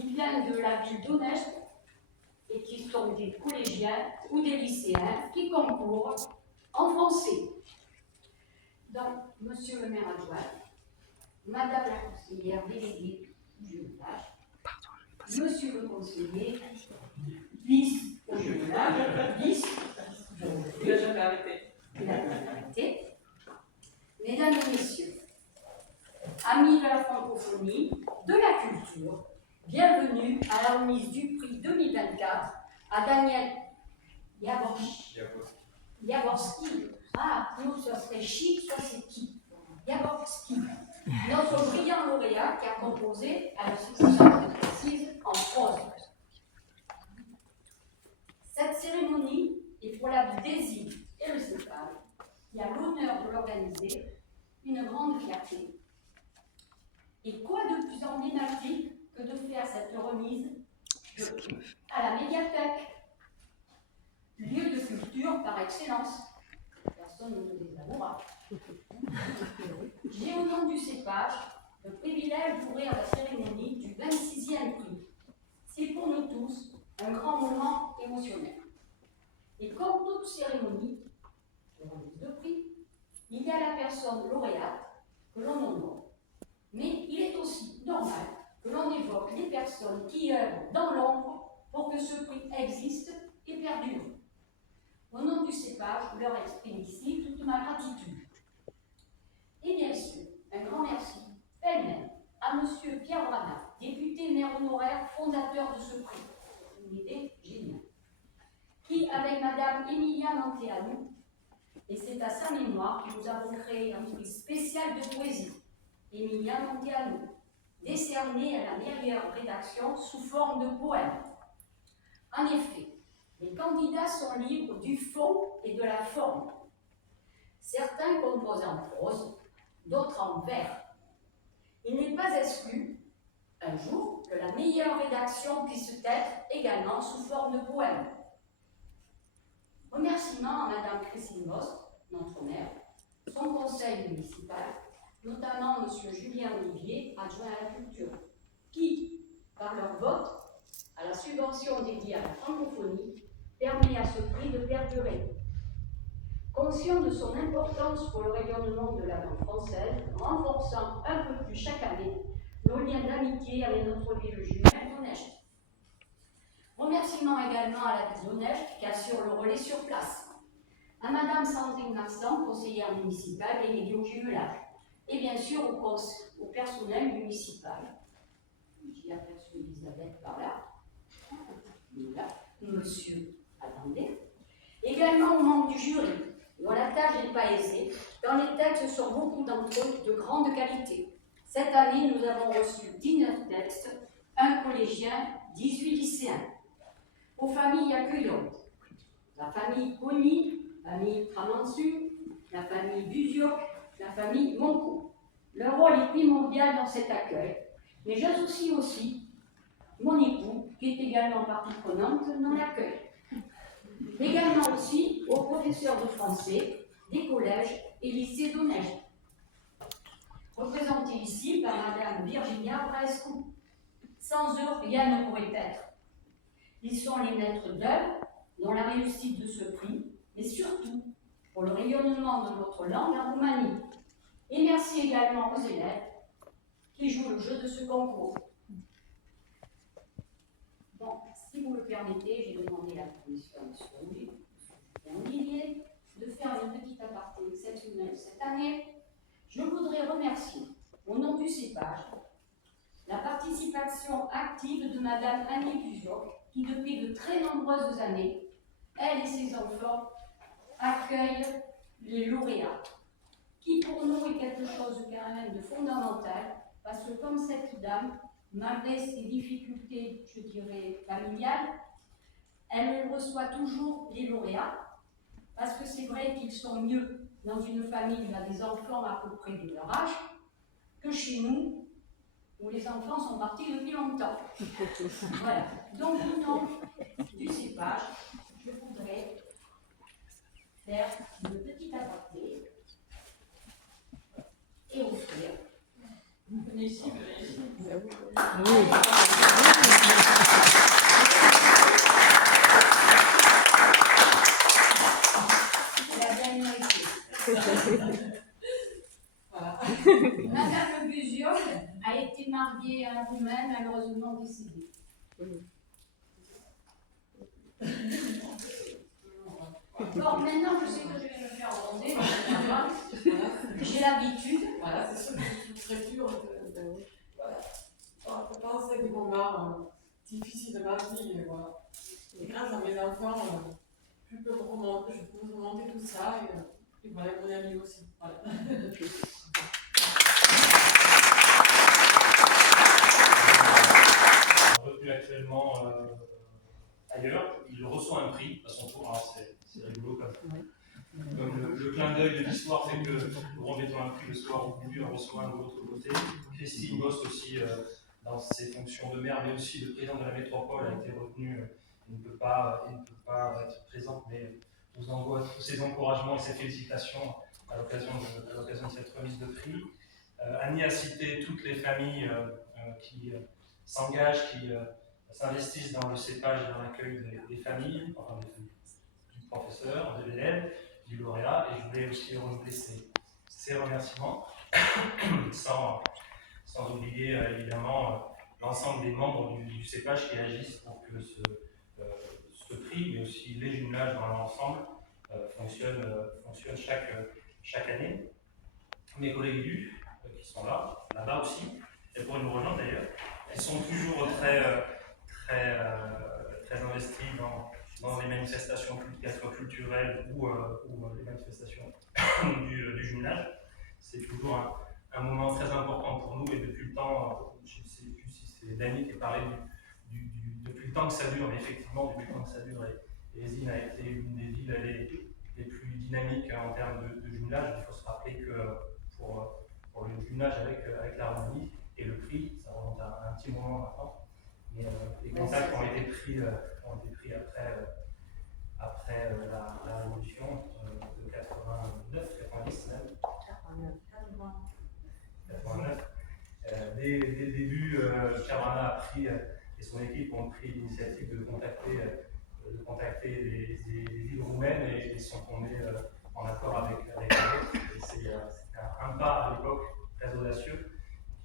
qui viennent de la ville d'Onest et qui sont des collégiens ou des lycéens qui concourent en français. Donc, monsieur le maire adjoint, madame la conseillère déléguée du village, monsieur le conseiller, vice au village, vice, Il a jamais arrêté. il a jamais arrêté. Mesdames et messieurs, amis de la francophonie, de la culture, bienvenue à la remise du prix 2024 à Daniel Jaworski. Ah, nous, ça serait chic, ça c'est qui? Jaworski, notre brillant lauréat qui a composé, à la circonstance précise, en prose. Cette cérémonie est pour la vie d'Ésie et le CEPAL, qui a l'honneur de l'organiser, une grande fierté. Et quoi de plus emblématique que de faire cette remise à la médiathèque, lieu de culture par excellence. Personne ne le désavouera. J'ai au nom du CEPAGE le privilège d'ouvrir la cérémonie du 26e prix. C'est pour nous tous un grand moment émotionnel. Et comme toute cérémonie de remise de prix, il y a la personne lauréate que l'on honore. Mais il est aussi normal que l'on évoque les personnes qui œuvrent dans l'ombre pour que ce prix existe et perdure. Au nom du CEPAGE, je leur exprime ici toute ma gratitude. Et bien sûr, un grand merci, pêle-mêle, à M. Pierre Brana, député maire honoraire, fondateur de ce prix. Une idée géniale. Qui, avec Mme Emilia Manteanu, et c'est à sa mémoire que nous avons créé un prix spécial de poésie, Emilia Manteanu, décerné à la meilleure rédaction sous forme de poème. En effet, les candidats sont libres du fond et de la forme. Certains composent en prose, d'autres en vers. Il n'est pas exclu, un jour, que la meilleure rédaction puisse être également sous forme de poème. Remerciements à Mme Christine Most, notre maire, son conseil municipal, notamment M. Julien Olivier, adjoint à la culture, qui, par leur vote, à la subvention dédiée à la francophonie, permet à ce prix de perdurer. Conscient de son importance pour le rayonnement de la langue française, renforçant un peu plus chaque année nos liens d'amitié avec notre ville jumelle d'Onest. Remerciements également à la ville d'Onest qui assure le relais sur place, à Mme Sandrine Vincent, conseillère municipale déléguée au jumelage, et bien sûr au personnel municipal. J'ai aperçu Elisabeth par là. Voilà. Monsieur, attendez. Également aux membres du jury, dont la tâche n'est pas aisée, dans les textes sont beaucoup d'entre eux de grande qualité. Cette année, nous avons reçu 19 textes, un collégien, 18 lycéens. Aux familles accueillantes, la famille Pony, la famille Tramansu, la famille Busioc, la famille Monco. Leur rôle est primordial dans cet accueil, mais j'associe aussi mon époux, qui est également partie prenante dans l'accueil. Également aussi aux professeurs de français des collèges et lycées d'Onest, représentés ici par Mme Virginia Braescu. Sans eux, rien ne pourrait être. Ils sont les maîtres d'œuvre dans la réussite de ce prix, mais surtout pour le rayonnement de notre langue en Roumanie. Et merci également aux élèves qui jouent le jeu de ce concours. Bon, si vous le permettez, j'ai demandé la permission à M. Olivier de faire une petite aparté exceptionnelle cette année. Je voudrais remercier, au nom du CEPAGE, la participation active de Mme Annie Busioc, qui depuis de très nombreuses années, elle et ses enfants, accueillent les lauréats, qui pour nous est quelque chose quand même de fondamental, parce que comme cette dame, malgré ses difficultés, je dirais, familiales, elle reçoit toujours les lauréats, parce que c'est vrai qu'ils sont mieux dans une famille où il y a des enfants à peu près de leur âge, que chez nous, où les enfants sont partis depuis longtemps. Voilà. Donc, au nom du CEPAGE, je voudrais faire une petite aparté et offrir. Venez ici, venez ici. Oui. Voilà. Madame Buziol a été mariée à un Roumain malheureusement décédé. Bon, maintenant je sais que je vais me faire gronder, mais c'est pas grave. J'ai l'habitude. Voilà, c'est sûr que c'est très dur. Voilà. Je pense que c'est des moments difficiles de ma vie. Voilà. Et grâce à mes enfants, je peux remonter tout ça. Et voilà, mon ami aussi. Voilà. Retenu actuellement ailleurs, il reçoit un prix à son tour, alors c'est rigolo comme le clin d'œil de l'histoire, c'est que nous remettons un prix le soir au milieu, on reçoit un de l'autre côté. Christine bosse aussi dans ses fonctions de maire, mais aussi le président de la métropole a été retenu, il ne peut pas être présent, mais nous envoie tous ses encouragements et ses félicitations à l'occasion de cette remise de prix. Annie a cité toutes les familles qui s'engagent, qui s'investissent dans le cépage et dans l'accueil des familles, enfin du professeur, de l'élève, du lauréat, et je voulais aussi renouveler ces remerciements, sans oublier évidemment l'ensemble des membres du cépage qui agissent pour que ce prix, mais aussi les jumelages dans l'ensemble, fonctionnent chaque année. Mes collègues élus qui sont là-bas aussi, et pour nous rejoindre d'ailleurs, ils sont toujours très investis dans les manifestations, qu'elles soient culturelles ou les manifestations du jumelage. C'est toujours un moment très important pour nous, et depuis le temps, je ne sais plus si c'est Dany qui parlait depuis le temps que ça dure, mais effectivement, depuis le temps que ça dure, et Ezine a été une des villes les plus dynamiques en termes de jumelage. Il faut se rappeler que pour le jumelage avec la Roumanie et le prix, ça remonte à un petit moment maintenant, mais les contacts ont été pris après la révolution de 89, 90 même. 89. Dès le début, Caruana a pris, et son équipe ont pris l'initiative de contacter les villes roumaines, et ils sont tombés en accord avec eux. C'est un pas à l'époque très audacieux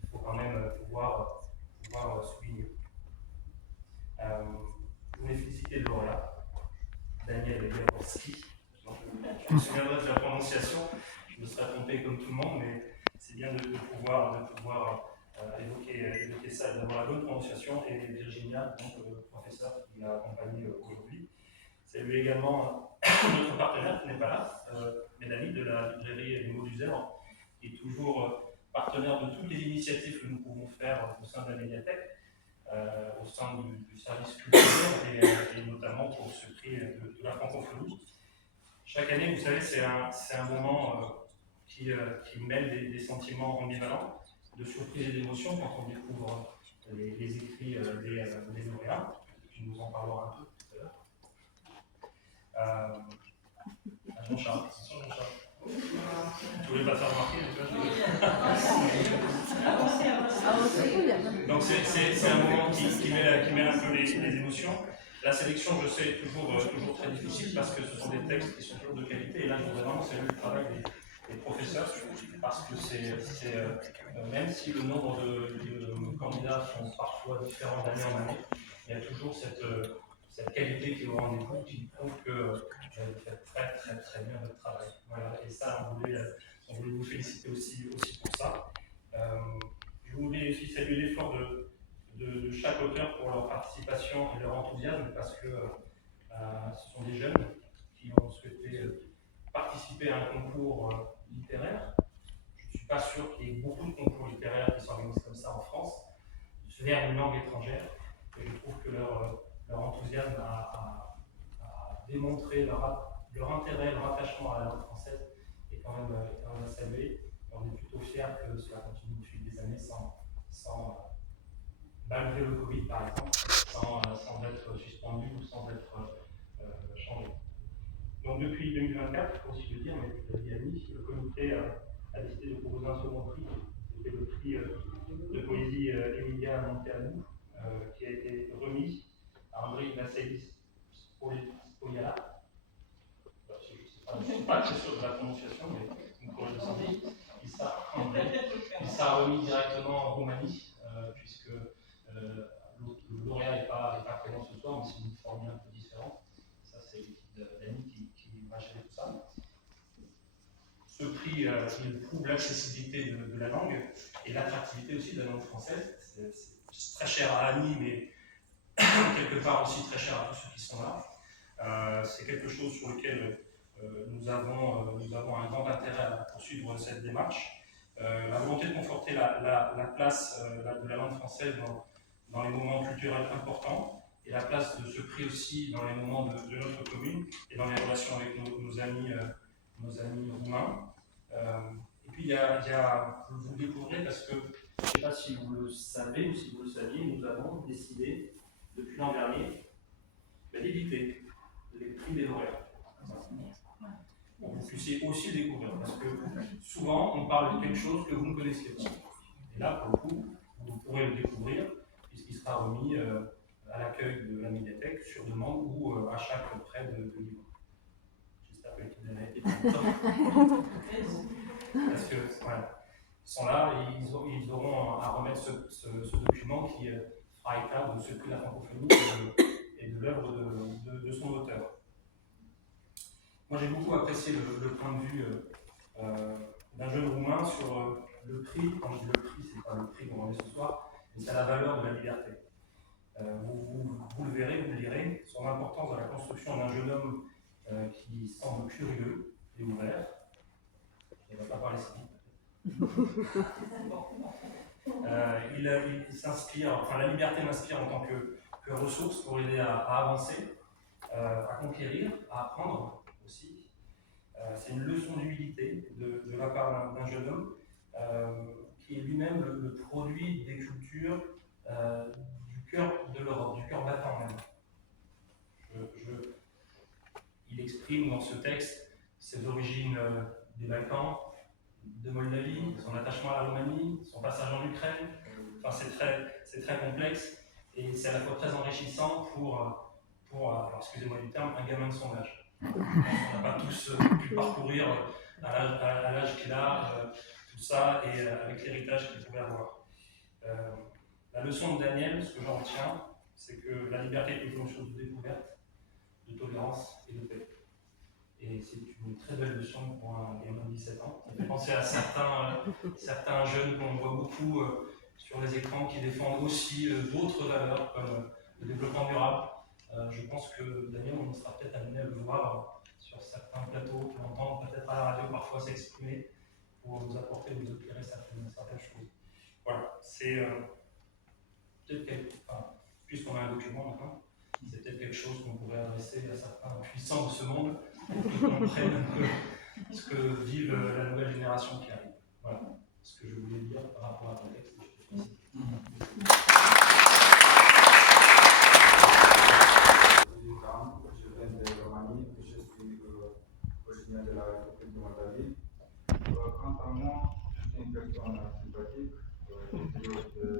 qu'il faut quand même pouvoir souligner. Je voulais féliciter le lauréat, Daniel Jaworski. Je me souviendrai de la prononciation, je me serais trompé comme tout le monde, mais c'est bien de pouvoir évoquer ça, d'avoir la bonne prononciation, et Virginia, donc le professeur qui l'a accompagné aujourd'hui. Salut également notre partenaire qui n'est pas là, Mélanie de la librairie Les Mots du Zèbre, qui est toujours partenaire de toutes les initiatives que nous pouvons faire au sein de la médiathèque, au sein du service culturel, et notamment pour ce prix de la francophonie. Chaque année, vous savez, c'est un moment qui mêle des sentiments ambivalents, de surprise et d'émotion quand on découvre les écrits des lauréats. Puis nous en parlerons un peu tout à l'heure. Jean-Charles, attention Jean-Charles. Tu voulais pas te faire remarquer, donc c'est un moment qui mêle un peu les émotions. La sélection, je sais, est toujours très difficile, parce que ce sont des textes qui sont toujours de qualité, et là je voudrais vraiment saluer le travail des professeurs, parce que même si le nombre de candidats sont parfois différents d'année en année, il y a toujours cette qualité qui est au rendez-vous, qui prouve que vous faites très bien votre travail. Voilà. Et ça, on voulait vous féliciter aussi pour ça. Je voulais aussi saluer l'effort de chaque auteur pour leur participation et leur enthousiasme, parce que ce sont des jeunes qui ont souhaité participer à un concours littéraire. Je ne suis pas sûr qu'il y ait beaucoup de concours littéraires qui s'organisent comme ça en France, vers une langue étrangère, et je trouve que leur enthousiasme a démontré leur intérêt, leur attachement à la langue française est quand même à saluer. On est plutôt fiers que cela continue depuis des années malgré le Covid par exemple, sans être suspendu ou sans être changé. Donc depuis 2024, il faut aussi le dire, mais tu l'as dit Annie, le comité a décidé de proposer un second prix. C'était le prix de poésie Emilia Monteanu, qui a été remis à André Vassalis Spoiala. Je ne suis pas très sûr de la prononciation, mais pour le descendant, il sera remis directement en Roumanie, puisque le lauréat n'est pas présent ce soir, mais c'est une formule un peu différente. Ça, c'est l'équipe d'Annie qui va gérer tout ça. Ce prix, il prouve l'accessibilité de la langue et l'attractivité aussi de la langue française. C'est très cher à Annie, mais quelque part aussi très cher à tous ceux qui sont là. C'est quelque chose sur lequel nous avons un grand intérêt à poursuivre cette démarche. La volonté de conforter la place de la langue française dans les moments culturels importants et la place de ce prix aussi dans les moments de notre commune et dans les relations avec nos amis roumains. Et puis vous le découvrez parce que, je ne sais pas si vous le savez ou si vous le saviez, nous avons décidé depuis l'an dernier d'éditer les prix des lauréats. Pour que vous puissiez aussi le découvrir, parce que souvent on parle de quelque chose que vous ne connaissiez pas. Et là, pour le coup, vous pourrez le découvrir, puisqu'il sera remis à l'accueil de la médiathèque sur demande ou à chaque prêt de livre. J'espère que l'équipe d'Anna était contente. Parce que voilà, ils sont là et ils auront à remettre ce document qui fera état de ce prix de la francophonie et de l'œuvre de son auteur. Moi, j'ai beaucoup apprécié le point de vue d'un jeune Roumain sur le prix. Quand je dis le prix, ce n'est pas le prix qu'on en est ce soir, mais c'est la valeur de la liberté. Vous le verrez, vous le lirez, sur l'importance de la construction d'un jeune homme qui semble curieux et ouvert. Il ne va pas parler si vite. Il s'inspire, enfin la liberté m'inspire en tant que ressource pour aider à avancer, à conquérir, à apprendre aussi. C'est une leçon d'humilité de la part d'un jeune homme qui est lui-même le produit des cultures du cœur de l'Europe, du cœur battant même. Il exprime dans ce texte ses origines des Balkans, de Moldavie, son attachement à la Roumanie, son passage en Ukraine. Enfin, c'est très complexe et c'est à la fois très enrichissant pour alors, excusez-moi du terme, un gamin de son âge. On n'a pas tous pu parcourir à l'âge qu'il a, tout ça, et avec l'héritage qu'il pouvait avoir. La leçon de Daniel, ce que j'en retiens, c'est que la liberté est toujours une chose de découverte, de tolérance et de paix. Et c'est une très belle leçon pour un gamin de 17 ans. Ça fait penser à certains jeunes qu'on voit beaucoup sur les écrans qui défendent aussi d'autres valeurs comme le développement durable. Je pense que Daniel, on sera peut-être amené à le voir sur certains plateaux, l'entendre peut-être à la radio parfois s'exprimer pour nous apporter, nous éclairer certaines choses. Voilà, c'est peut-être puisqu'on a un document maintenant, c'est peut-être quelque chose qu'on pourrait adresser à certains puissants de ce monde pour qu'ils comprennent un peu ce que vive la nouvelle génération qui arrive. Voilà ce que je voulais dire par rapport à ton texte. Je viens de Roumanie, je suis originaire de la République de Moldavie. Quant à moi, je suis une personne sympathique, j'ai toujours de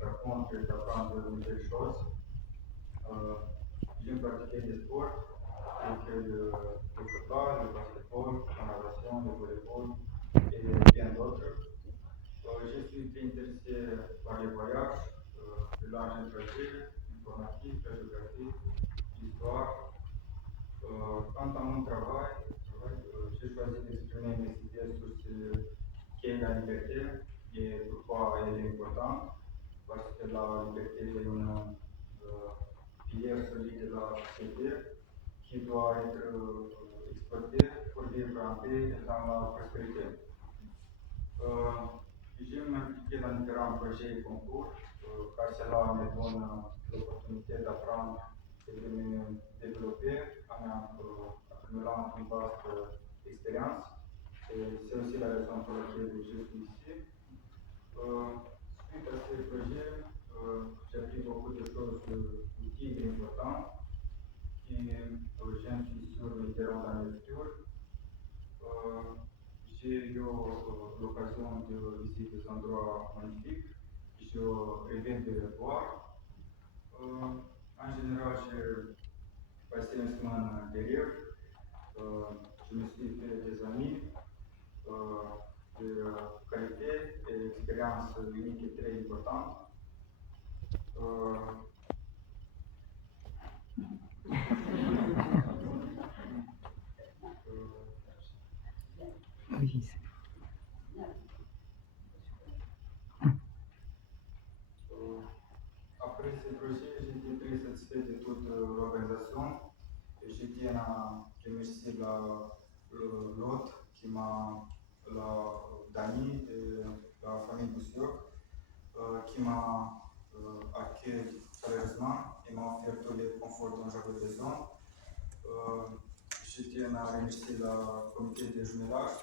raconter et d'apprendre de nouvelles choses. J'aime pratiquer des sports, tels que le football, le basketball, la natation, le volleyball et bien d'autres. Je suis très intéressé par les voyages, le langage étranger, informatique, la géographie, l'histoire. Quant à mon travail, j'ai choisi d'exprimer mes idées sur ce qu'est la liberté et pourquoi elle est importante, parce que la liberté est une pilier solide de la société qui doit être exploité pour vivre en paix et dans la prospérité. J'aime m'impliquer dans différents projets et concours, car cela me donne l'opportunité d'apprendre et de me développer en accumulant une vaste expérience. C'est aussi la raison pour laquelle je suis ici. Suite à ces projets, j'ai appris beaucoup de choses utiles et importantes qui, j'en suis sûr, m'aideront dans le futur. J'ai eu l'occasion de visiter des endroits magnifiques, je rêve de les voir. En général, j'ai passé une semaine de rêve, je me suis fait des amis unique et très importante. Après ce projet, j'étais très satisfait de toute l'organisation et je tiens à remercier l'autre qui m'a, Dani et la famille Boussiok, qui m'a accueilli chaleureusement et m'a offert tous les conforts dont j'avais besoin. Je tiens à remercier le comité de jumelage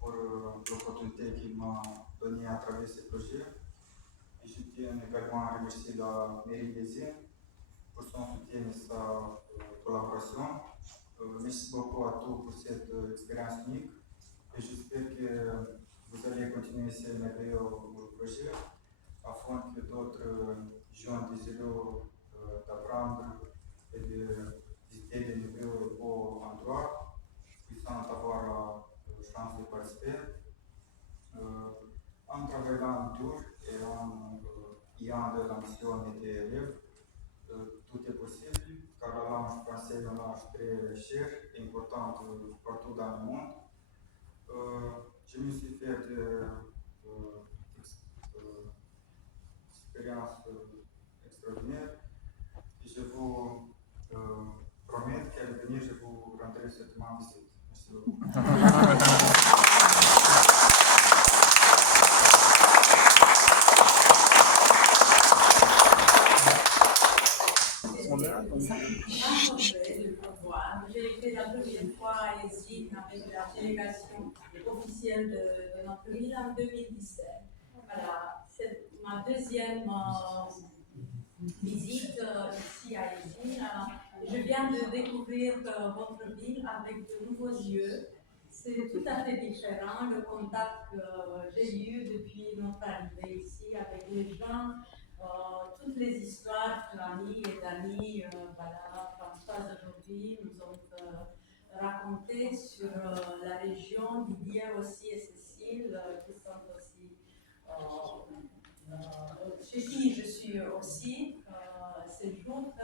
pour l'opportunité qu'il m'a donnée à travers ce projet. Et je tiens également à remercier la mairie des îles pour son soutien et sa collaboration. Merci beaucoup à tous pour cette expérience unique et j'espère que vous allez continuer ce merveilleux projet afin que d'autres gens désireux d'apprendre et de visiter de nouveaux et beaux endroits puissent avoir la chance de participer. En travaillant en tour et en ayant de l'ambition et des rêves, tout est possible, car la langue française est une langue très chère et importante partout dans le monde. Je me suis fait expérience extraordinaire et je vous promets qu'à l'avenir, je vous rendrai certainement visite. Merci beaucoup. J'ai été la première fois ici avec la délégation officielle de notre ville en 2017. Voilà, c'est ma deuxième visite ici à Isigny. Je viens de découvrir votre ville avec de nouveaux yeux. C'est tout à fait différent le contact que j'ai eu depuis notre arrivée ici avec les gens. Toutes les histoires d'Annie et d'Annie, voilà, Françoise aujourd'hui nous ont raconté sur la région, Didier aussi et Cécile, qui sont aussi chez qui je suis aussi ces jours.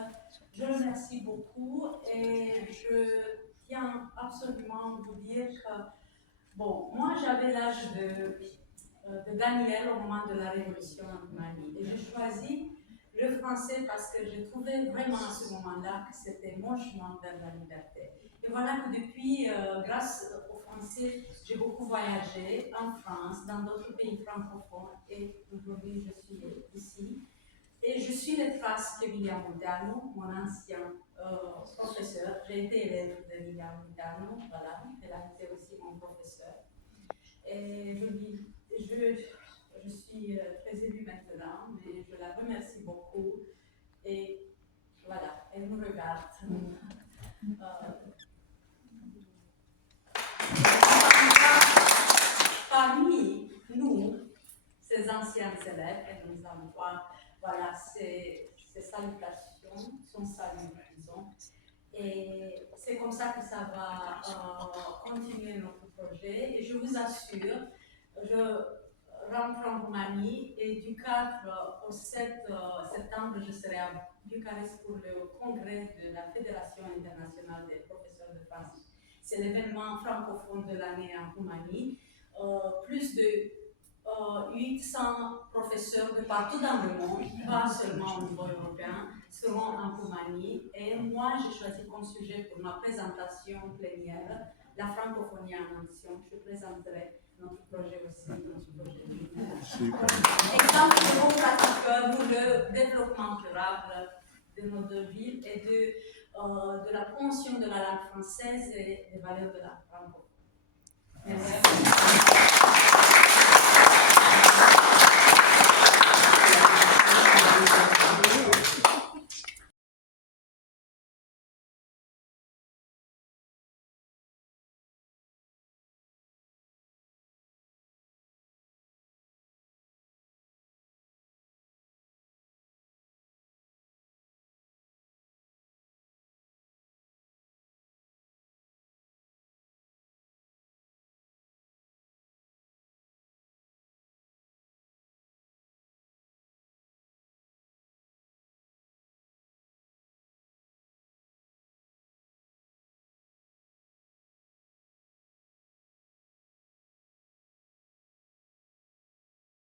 Je remercie beaucoup et je tiens absolument à vous dire que, bon, moi j'avais l'âge de Daniel au moment de la révolution en Roumanie. Et j'ai choisi le français parce que je trouvais vraiment à ce moment-là que c'était mon chemin vers la liberté. Et voilà que depuis, grâce au français, j'ai beaucoup voyagé en France, dans d'autres pays francophones, et aujourd'hui je suis ici. Et je suis les traces de William Mudano, mon ancien professeur. J'ai été élève de William Mudano, voilà, elle a été aussi mon professeur. Et je suis très émue maintenant, mais je la remercie beaucoup. Et voilà, elle nous regarde. Parmi nous, ces anciens élèves, elle nous envoie voilà, ces salutations, son salut, disons. Et c'est comme ça que ça va continuer notre projet. Et je vous assure, je rentre en Roumanie et du 4 au 7 septembre, je serai à Bucarest pour le congrès de la Fédération internationale des professeurs de français. C'est l'événement francophone de l'année en Roumanie. Plus de 800 professeurs de partout dans le monde, pas seulement au niveau européen, seront en Roumanie. Et moi, j'ai choisi comme sujet pour ma présentation plénière la francophonie en action. Je présenterai notre projet aussi, notre projet. Exemple de bons pratiqueurs pour le développement durable de nos deux villes et de la promotion de la langue française et des valeurs de la francophonie. Merci.